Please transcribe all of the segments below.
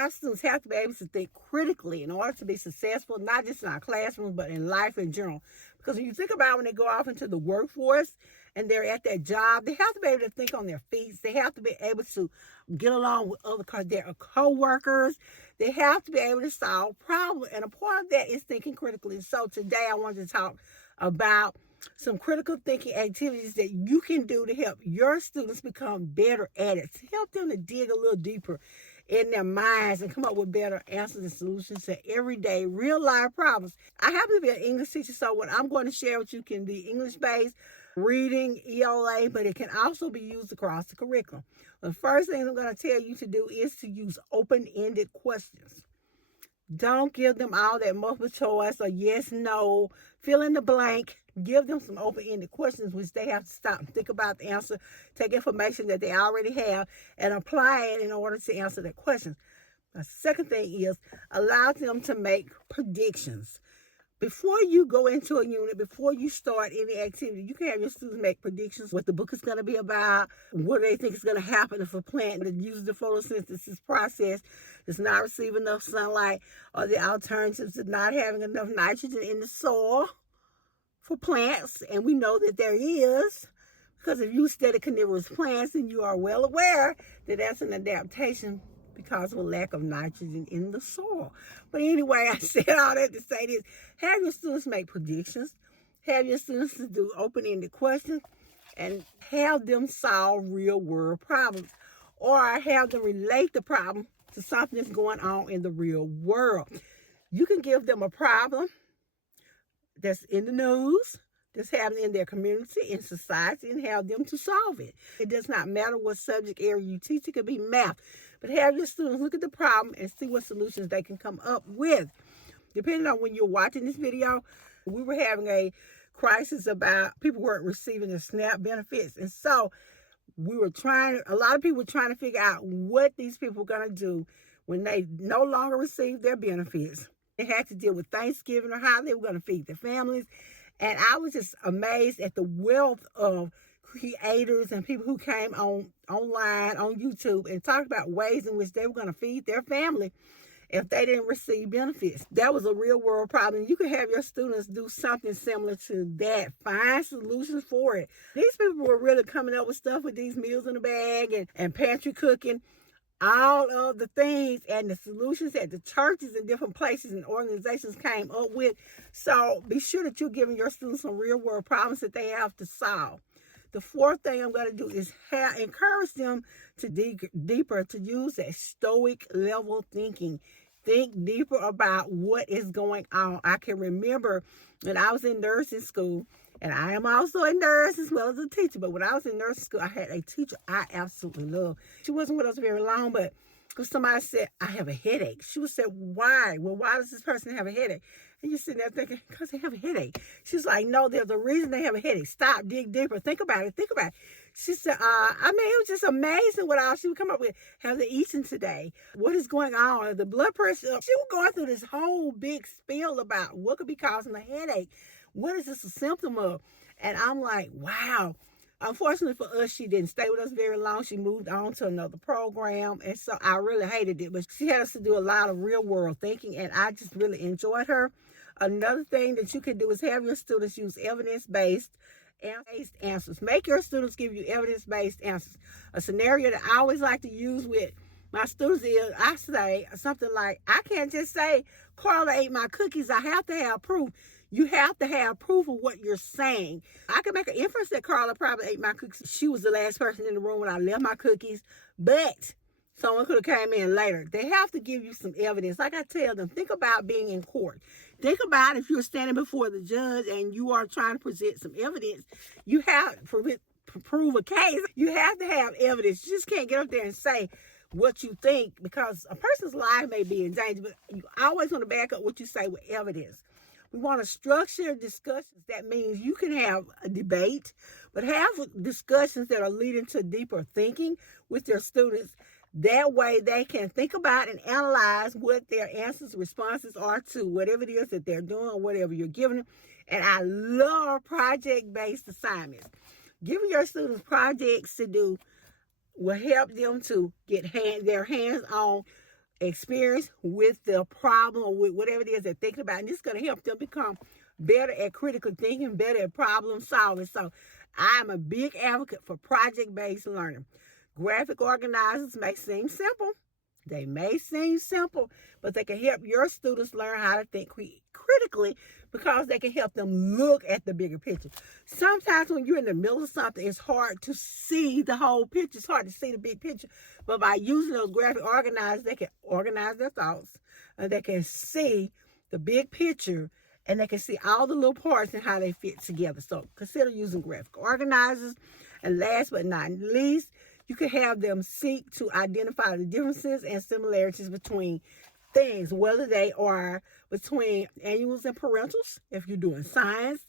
our students have to be able to think critically in order to be successful, not just in our classrooms, but in life in general. Because when you think about when they go off into the workforce and they're at their job, they have to be able to think on their feet. They have to be able to get along with their co-workers. They have to be able to solve problems. And a part of that is thinking critically. So today I wanted to talk about some critical thinking activities that you can do to help your students become better at it, to help them to dig a little deeper in their minds and come up with better answers and solutions to everyday real life problems. I happen to be an English teacher, so what I'm going to share with you can be English-based, reading, ELA, but it can also be used across the curriculum. The first thing I'm going to tell you to do is to use open-ended questions. Don't give them all that multiple choice or yes, no, fill in the blank. Give them some open-ended questions which they have to stop and think about the answer, take information that they already have, and apply it in order to answer their questions. The second thing is allow them to make predictions. Before you go into a unit, before you start any activity, you can have your students make predictions, what the book is going to be about, what they think is going to happen if a plant that uses the photosynthesis process does not receive enough sunlight, or the alternatives to not having enough nitrogen in the soil for plants. And we know that there is, because if you study carnivorous plants, then you are well aware that that's an adaptation because of a lack of nitrogen in the soil. But anyway, I said all that to say this. Have your students make predictions. Have your students to do open-ended questions. And have them solve real-world problems. Or have them relate the problem to something that's going on in the real world. You can give them a problem that's in the news, that's happening in their community, in society, and have them to solve it. It does not matter what subject area you teach. It could be math. But have your students look at the problem and see what solutions they can come up with. Depending on when you're watching this video, we were having a crisis about people weren't receiving the SNAP benefits. And so a lot of people were trying to figure out what these people were going to do when they no longer received their benefits. They had to deal with Thanksgiving or how they were going to feed their families. And I was just amazed at the wealth of creators and people who came online on YouTube and talked about ways in which they were going to feed their family if they didn't receive benefits. That was a real world problem. You could have your students do something similar to that. Find solutions for it. These people were really coming up with stuff with these meals in a bag and pantry cooking. All of the things and the solutions that the churches and different places and organizations came up with. So be sure that you're giving your students some real world problems that they have to solve. The fourth thing I'm going to do is encourage them to dig deeper, to use that stoic level thinking. Think deeper about what is going on. I can remember when I was in nursing school, and I am also a nurse as well as a teacher. But when I was in nursing school, I had a teacher I absolutely loved. She wasn't with us very long, but because somebody said, I have a headache. She would say, why? Well, why does this person have a headache? And you're sitting there thinking, because they have a headache. She's like, no, there's a reason they have a headache. Stop, dig deeper. Think about it. Think about it. She said, it was just amazing what all she would come up with. Have they eaten today? What is going on? The blood pressure. She was going through this whole big spiel about what could be causing a headache. What is this a symptom of? And I'm like, wow. Unfortunately for us, she didn't stay with us very long. She moved on to another program. And so I really hated it. But she had us to do a lot of real world thinking. And I just really enjoyed her. Another thing that you can do is have your students use evidence-based answers. Make your students give you evidence-based answers. A scenario that I always like to use with my students is, I say something like, I can't just say, Carla ate my cookies. I have to have proof. You have to have proof of what you're saying. I can make an inference that Carla probably ate my cookies. She was the last person in the room when I left my cookies, but someone could have came in later. They have to give you some evidence. Like I tell them, think about being in court. Think about if you're standing before the judge and you are trying to present some evidence. You have to prove a case. You have to have evidence. You just can't get up there and say what you think, because a person's life may be in danger, but you always want to back up what you say with evidence. We want to structure discussions. That means you can have a debate, but have discussions that are leading to deeper thinking with your students. That way they can think about and analyze what their answers, responses are to whatever it is that they're doing or whatever you're giving them. And I love project-based assignments. Giving your students projects to do will help them to get their hands on experience with the problem or with whatever it is they're thinking about. And this is going to help them become better at critical thinking, better at problem solving. So I'm a big advocate for project-based learning. Graphic organizers may seem simple. They may seem simple, but they can help your students learn how to think critically because they can help them look at the bigger picture. Sometimes when you're in the middle of something, it's hard to see the whole picture. It's hard to see the big picture. But by using those graphic organizers, they can organize their thoughts and they can see the big picture and they can see all the little parts and how they fit together. So consider using graphic organizers. And last but not least, you can have them seek to identify the differences and similarities between things, whether they are between annuals and parentals, if you're doing science,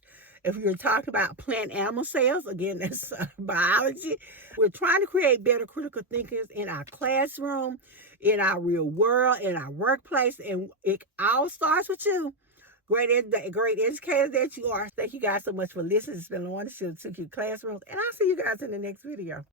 if you're talking about plant animal cells, again, that's biology. We're trying to create better critical thinkers in our classroom, in our real world, in our workplace, and it all starts with you. Great educator that you are. Thank you guys so much for listening. It's been LaWanda Shields, 2Q Classrooms, and I'll see you guys in the next video.